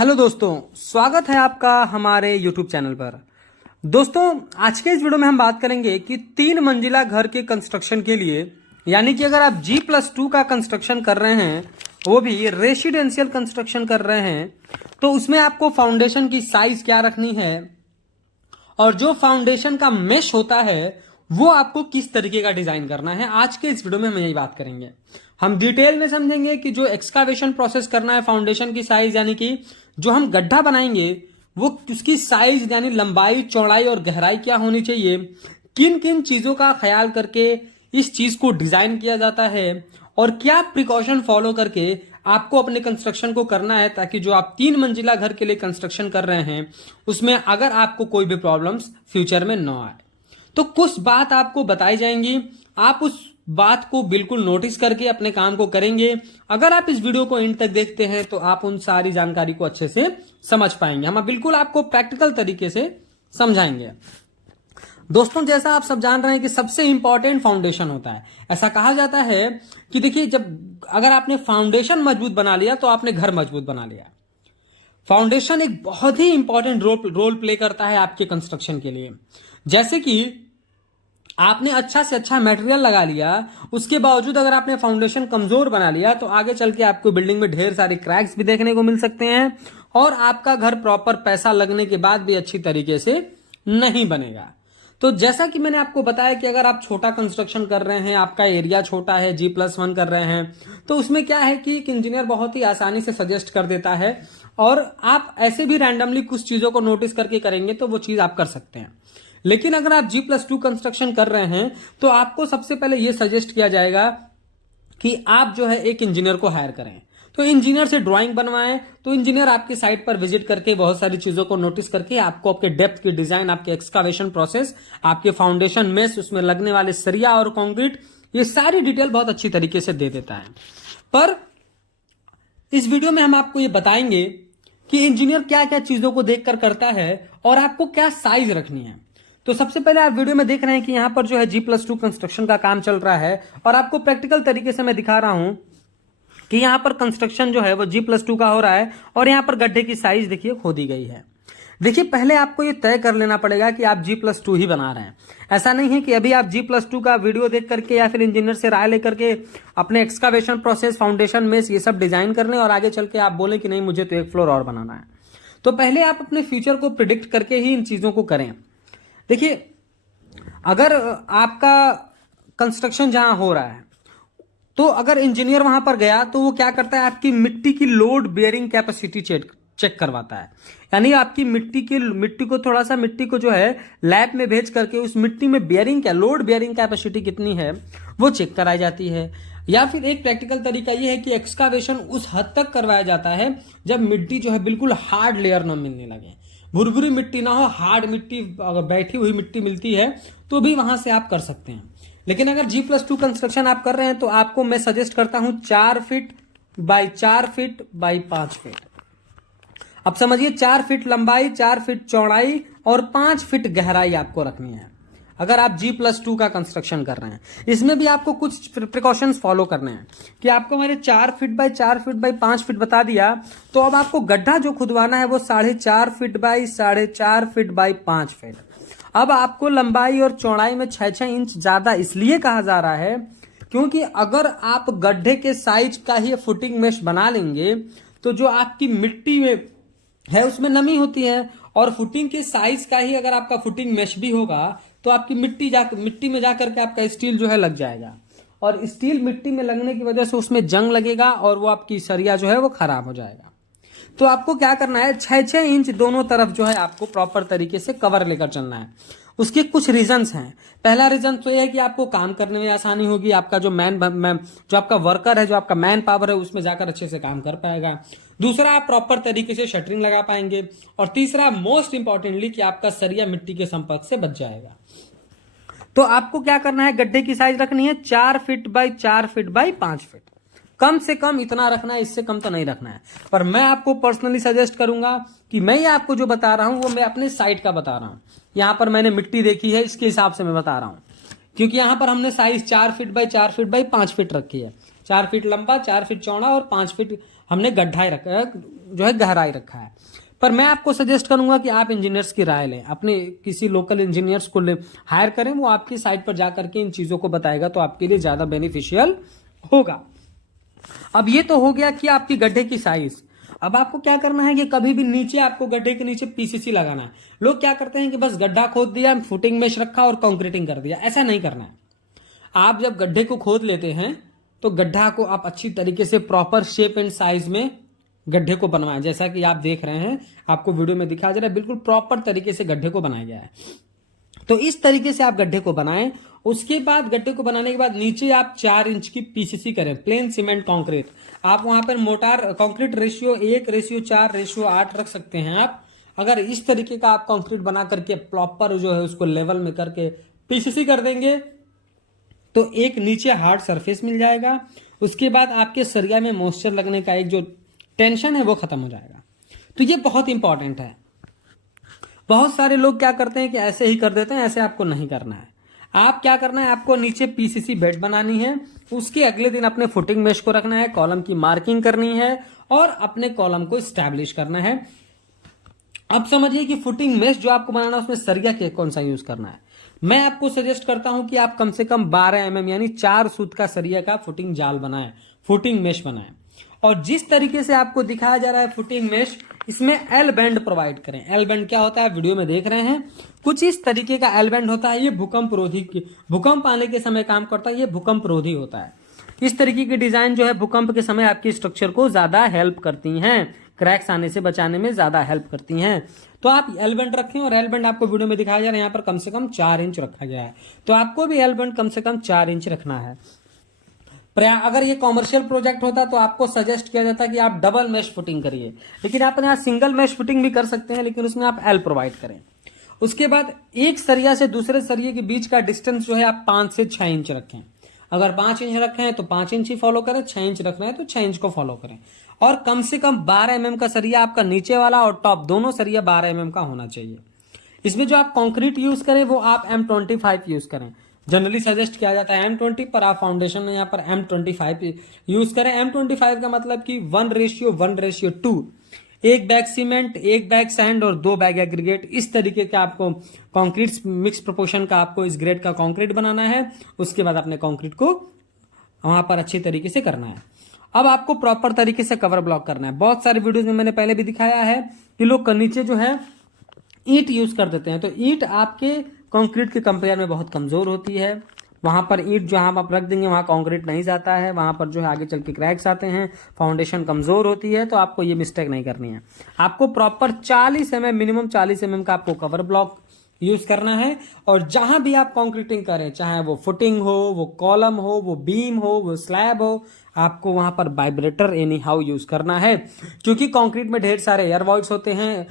Hello दोस्तों, स्वागत है आपका हमारे YouTube चैनल पर। दोस्तों, आज के इस वीडियो में हम बात करेंगे कि 3 मंजिला घर के कंस्ट्रक्शन के लिए, यानी कि अगर आप G+2 का कंस्ट्रक्शन कर रहे हैं, वो भी रेसिडेंशियल कंस्ट्रक्शन कर रहे हैं, तो उसमें आपको फाउंडेशन की साइज क्या रखनी है और जो फाउंडेशन का मेश होता है वो आपको किस तरीके का डिजाइन करना है। आज के इस वीडियो में हम यही बात करेंगे। हम डिटेल में समझेंगे कि जो एक्सकावेशन प्रोसेस करना है, फाउंडेशन की साइज यानी कि जो हम गड्ढा बनाएंगे वो उसकी साइज यानी लंबाई, चौड़ाई और गहराई क्या होनी चाहिए, किन किन चीजों का ख्याल करके इस चीज को डिजाइन किया जाता है और क्या प्रिकॉशन फॉलो करके आपको अपने कंस्ट्रक्शन को करना है, ताकि जो आप 3 मंजिला घर के लिए कंस्ट्रक्शन कर रहे हैं उसमें अगर आपको कोई भी प्रॉब्लम्स फ्यूचर में न आए। तो कुछ बात आपको बताई जाएंगी, आप उस बात को बिल्कुल नोटिस करके अपने काम को करेंगे। अगर आप इस वीडियो को एंड तक देखते हैं तो आप उन सारी जानकारी को अच्छे से समझ पाएंगे। हम बिल्कुल आपको प्रैक्टिकल तरीके से समझाएंगे। दोस्तों, जैसा आप सब जान रहे हैं कि सबसे इंपॉर्टेंट फाउंडेशन होता है। ऐसा कहा जाता है कि देखिए, जब अगर आपने फाउंडेशन मजबूत बना लिया तो आपने घर मजबूत बना लिया। फाउंडेशन एक बहुत ही इंपॉर्टेंट रोल प्ले करता है आपके कंस्ट्रक्शन के लिए। जैसे कि आपने अच्छा से अच्छा मटेरियल लगा लिया, उसके बावजूद अगर आपने फाउंडेशन कमजोर बना लिया तो आगे चल के आपको बिल्डिंग में ढेर सारे क्रैक्स भी देखने को मिल सकते हैं और आपका घर प्रॉपर पैसा लगने के बाद भी अच्छी तरीके से नहीं बनेगा। तो जैसा कि मैंने आपको बताया कि अगर आप छोटा कंस्ट्रक्शन कर रहे हैं, आपका एरिया छोटा है, G+1 कर रहे हैं, तो उसमें क्या है कि एक इंजीनियर बहुत ही आसानी से सजेस्ट कर देता है और आप ऐसे भी रैंडमली कुछ चीजों को नोटिस करके करेंगे तो वो चीज आप कर सकते हैं। लेकिन अगर आप G+2 कंस्ट्रक्शन कर रहे हैं तो आपको सबसे पहले यह सजेस्ट किया जाएगा कि आप जो है एक इंजीनियर को हायर करें। तो इंजीनियर से ड्राइंग बनवाएं, तो इंजीनियर आपकी साइट पर विजिट करके बहुत सारी चीजों को नोटिस करके आपको आपके डेप्थ की डिजाइन, आपके एक्सकावेशन प्रोसेस, आपके फाउंडेशन मेस, उसमें लगने वाले सरिया और कंक्रीट, ये सारी डिटेल बहुत अच्छी तरीके से दे देता है। पर इस वीडियो में हम आपको ये बताएंगे कि इंजीनियर क्या क्या चीजों को देखकर करता है और आपको क्या साइज रखनी है। तो सबसे पहले आप वीडियो में देख रहे हैं कि यहां पर जो है G+2 कंस्ट्रक्शन का काम चल रहा है और आपको प्रैक्टिकल तरीके से मैं दिखा रहा हूं कि यहां पर कंस्ट्रक्शन जो है वो G+2 का हो रहा है और यहां पर गड्ढे की साइज देखिए खो दी गई है। देखिए, पहले आपको ये तय कर लेना पड़ेगा कि आप G+2 ही बना रहे हैं। ऐसा नहीं है कि अभी आप G+2 का वीडियो देख करके या फिर इंजीनियर से राय लेकर के अपने एक्सकावेशन प्रोसेस, फाउंडेशन मेस, ये सब डिजाइन करने और आगे चल के आप बोले कि नहीं मुझे तो एक फ्लोर और बनाना है। तो पहले आप अपने फ्यूचर को प्रिडिक्ट करके ही इन चीजों को करें। देखिए, अगर आपका कंस्ट्रक्शन जहां हो रहा है तो अगर इंजीनियर वहां पर गया तो वो क्या करता है, आपकी मिट्टी की लोड बेयरिंग कैपेसिटी चेक करवाता है। यानी आपकी मिट्टी को थोड़ा सा मिट्टी को जो है लैब में भेज करके उस मिट्टी में बेयरिंग क्या लोड बेयरिंग कैपेसिटी कितनी है वो चेक कराई जाती है। या फिर एक प्रैक्टिकल तरीका ये है कि एक्सकावेशन उस हद तक करवाया जाता है जब मिट्टी जो है बिल्कुल हार्ड लेयर न मिलने लगे, भुरभुरी मिट्टी ना हो, हार्ड मिट्टी, अगर बैठी हुई मिट्टी मिलती है तो भी वहां से आप कर सकते हैं। लेकिन अगर G+2 कंस्ट्रक्शन आप कर रहे हैं तो आपको मैं सजेस्ट करता हूं 4 feet by 4 feet by 5 feet. अब समझिए, 4 फीट लंबाई, 4 फीट चौड़ाई और 5 फीट गहराई आपको रखनी है अगर आप G+2 का कंस्ट्रक्शन कर रहे हैं। इसमें भी आपको कुछ प्रिकॉशंस फॉलो करने हैं कि आपको मैंने 4 feet by 4 feet by 5 feet बता दिया, तो अब आपको गड्ढा जो खुदवाना है वो 4.5 feet by 4.5 feet by 5 feet. अब आपको लंबाई और चौड़ाई में 6-6 इंच ज्यादा इसलिए कहा जा रहा है क्योंकि अगर आप गड्ढे के साइज का ही फुटिंग मेश बना लेंगे तो जो आपकी मिट्टी में है उसमें नमी होती है और फुटिंग के साइज का ही अगर आपका फुटिंग मेश भी होगा तो आपकी मिट्टी में जाकर के आपका स्टील जो है लग जाएगा और स्टील मिट्टी में लगने की वजह से उसमें जंग लगेगा और वो आपकी सरिया जो है वो खराब हो जाएगा। तो आपको क्या करना है, 6-6 इंच दोनों तरफ जो है आपको प्रॉपर तरीके से कवर लेकर चलना है। उसके कुछ रीजंस हैं। पहला रीजन तो यह है कि आपको काम करने में आसानी होगी, आपका जो जो आपका वर्कर है, जो आपका मैन पावर है, उसमें जाकर अच्छे से काम कर पाएगा। दूसरा, आप प्रॉपर तरीके से शटरिंग लगा पाएंगे और तीसरा, मोस्ट इंपॉर्टेंटली, कि आपका सरिया मिट्टी के संपर्क से बच जाएगा। तो आपको क्या करना है, गड्ढे की साइज रखनी है 4 feet by 4 feet by 5 feet. कम से कम इतना रखना है, इससे कम तो नहीं रखना है। पर मैं आपको पर्सनली सजेस्ट करूंगा कि मैं ये आपको जो बता रहा हूं वो मैं अपने साइट का बता रहा हूं। यहां पर मैंने मिट्टी देखी है, इसके हिसाब से मैं बता रहा हूं, क्योंकि यहां पर हमने size 4 feet by 4 feet by 5 feet रखी है। 4 फीट लंबा, 4 फीट चौड़ा और 5 फीट हमने गड्ढा रखा जो है गहराई रखा है। पर मैं आपको सजेस्ट करूंगा कि आप इंजीनियर्स की राय लें, अपने किसी लोकल इंजीनियर्स को हायर करें, वो आपकी साइट पर जाकर के इन चीजों को बताएगा, तो आपके लिए ज्यादा बेनिफिशियल होगा। अब ये तो हो गया कि आपकी गड्ढे की साइज। अब आपको क्या करना है कि कभी भी नीचे आपको गड्ढे के नीचे पीसीसी लगाना है। लोग क्या करते हैं कि बस गड्ढा खोद दिया, फुटिंग मेश रखा और कंक्रीटिंग कर दिया। ऐसा नहीं करना है। आप जब गड्ढे को खोद लेते हैं तो गड्ढा को आप अच्छी तरीके से प्रॉपर शेप एंड साइज में गड्ढे को बनवाएं। जैसा कि आप देख रहे हैं, आपको वीडियो में दिखाया जा रहा है, बिल्कुल प्रॉपर तरीके से गड्ढे को बनाया गया है। तो इस तरीके से आप गड्ढे को बनाएं। उसके बाद गड्ढे को बनाने के बाद नीचे आप 4 इंच की पीसीसी करें, प्लेन सीमेंट कंक्रीट। आप वहां पर मोटार कंक्रीट रेशियो 1:4:8 रख सकते हैं। आप अगर इस तरीके का आप कंक्रीट बना करके प्रॉपर जो है उसको लेवल में करके पीसीसी कर देंगे तो एक नीचे हार्ड सरफेस मिल जाएगा। उसके बाद आपके सरिया में मॉइस्चर लगने का एक जो टेंशन है वो खत्म हो जाएगा। तो ये बहुत इंपॉर्टेंट है। बहुत सारे लोग क्या करते हैं कि ऐसे ही कर देते हैं, ऐसे आपको नहीं करना है। आप क्या करना है, आपको नीचे पीसीसी बेड बनानी है, उसके अगले दिन अपने फुटिंग मेश को रखना है, कॉलम की मार्किंग करनी है और अपने कॉलम को स्टैब्लिश करना है। अब समझिए कि फुटिंग मेश जो आपको बनाना है उसमें सरिया के कौन सा यूज करना है। मैं आपको सजेस्ट करता हूं कि आप कम से कम 12 mm यानी 4 सूत का सरिया का फुटिंग जाल बनाएं, फुटिंग मेश बनाएं। और जिस तरीके से आपको दिखाया जा रहा है फुटिंग मेश, इसमें एल बैंड प्रोवाइड करें। एल बैंड क्या होता है, वीडियो में देख रहे हैं, कुछ इस तरीके का एल बैंड होता है। ये भूकंप आने के समय काम करता है, ये भूकंप रोधी होता है। इस तरीके की डिजाइन जो है भूकंप के समय आपकी स्ट्रक्चर को ज्यादा हेल्प करती हैं, क्रैक्स आने से बचाने में ज्यादा हेल्प करती हैं। तो आप एल बैंड रखें, और एल बैंड आपको वीडियो में दिखाया जा रहा है, यहाँ पर कम से कम 4 इंच रखा गया है। तो आपको भी एल बैंड कम से कम 4 इंच रखना है। अगर ये कॉमर्शियल प्रोजेक्ट होता तो आपको सजेस्ट किया जाता कि आप डबल मेश फुटिंग करिए, लेकिन आप यहाँ सिंगल मेश फुटिंग भी कर सकते हैं, लेकिन उसमें आप एल प्रोवाइड करें। उसके बाद एक सरिया से दूसरे सरिये के बीच का डिस्टेंस जो है आप 5 से 6 इंच रखें। अगर 5 इंच रखे हैं तो 5 इंच ही फॉलो करें, 6 इंच रखना है तो 6 इंच को फॉलो करें। और कम से कम 12 mm का सरिया आपका नीचे वाला और टॉप दोनों सरिया 12 mm का होना चाहिए। इसमें जो आप कंक्रीट यूज करें वो आप M25 यूज करें। जनरली सजेस्ट किया जाता है M20, पर आप फाउंडेशन में यहाँ पर M25 यूज करें। M25 का मतलब कि 1:1:2, 1 बैग सीमेंट, 1 बैग सैंड और 2 बैग एग्रीगेट। इस तरीके का आपको कंक्रीट मिक्स प्रोपोर्शन का आपको इस ग्रेड का कंक्रीट बनाना है। उसके बाद अपने कंक्रीट को वहां पर अच्छी तरीके से करना है। अब आपको प्रॉपर तरीके से कवर ब्लॉक करना है। बहुत सारे वीडियोज में मैंने पहले भी दिखाया है कि लोग नीचे जो है ईंट यूज कर देते हैं, तो ईंट आपके कंक्रीट के कंपेयर में बहुत कमजोर होती है। वहां पर ईंट जहां आप रख देंगे वहां कंक्रीट नहीं जाता है, वहां पर जो है आगे चल के क्रैक्स आते हैं, फाउंडेशन कमजोर होती है। तो आपको ये मिस्टेक नहीं करनी है। आपको प्रॉपर 40 mm, मिनिमम 40 mm का आपको कवर ब्लॉक यूज करना है। और जहां भी आप कंक्रीटिंग करें, चाहे वो फुटिंग हो, वो कॉलम हो, वो बीम हो, वो स्लैब हो, आपको वहां पर वाइब्रेटर एनी हाउ यूज करना है। क्योंकि कंक्रीट में ढेर सारे एयर वॉइड्स होते हैं,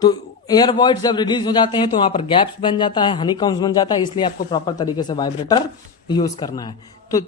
तो एयर वॉइड्स जब रिलीज हो जाते हैं तो वहां पर गैप्स बन जाता है, हनीकॉम्स बन जाता है। इसलिए आपको प्रॉपर तरीके से वाइब्रेटर यूज करना है। तो